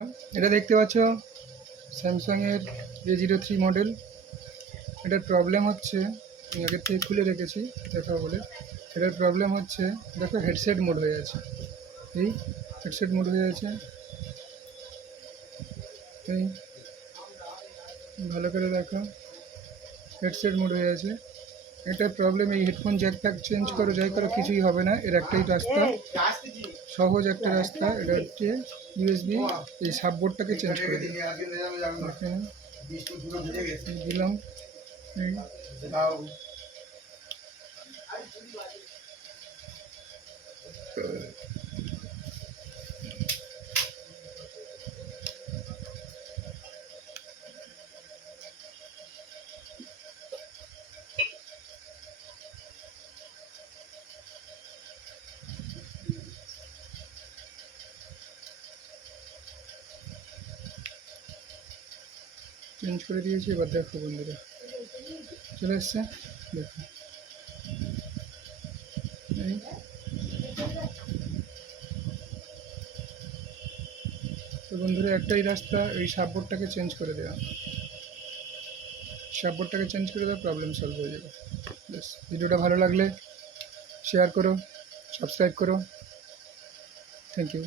এটা দেখতে পাচ্ছ স্যামসাংয়ের A03 মডেল। এটার প্রবলেম হচ্ছে, আমি আগের থেকে খুলে রেখেছি দেখাবো বলে। এটার প্রবলেম হচ্ছে, দেখো হেডসেট মোড হয়ে আছে, এই হেডসেট মোড হয়ে আছে, এই ভালো করে দেখো হেডসেট মোড হয়ে আছে। এটার প্রবলেম, এই হেডফোন জ্যাক প্যাক চেঞ্জ করো যাই করো কিছুই হবে না। এর একটাই রাস্তা, সহজ একটা রাস্তা, এটা হচ্ছে USB এই সাববোর্ডটাকে চেঞ্জ করে দিলাম। চেঞ্জ করে দিয়েছি। এবার দেখো বন্ধুরা, চলে এসছে, দেখো এই তো বন্ধুরা, একটাই রাস্তা, এই সাববোর্ডটাকে চেঞ্জ করে দেওয়া। সাববোর্ডটাকে চেঞ্জ করে দেওয়া, প্রবলেম সলভ হয়ে যাবে। ব্যাস, ভিডিওটা ভালো লাগলে শেয়ার করো, সাবস্ক্রাইব করো। Thank you.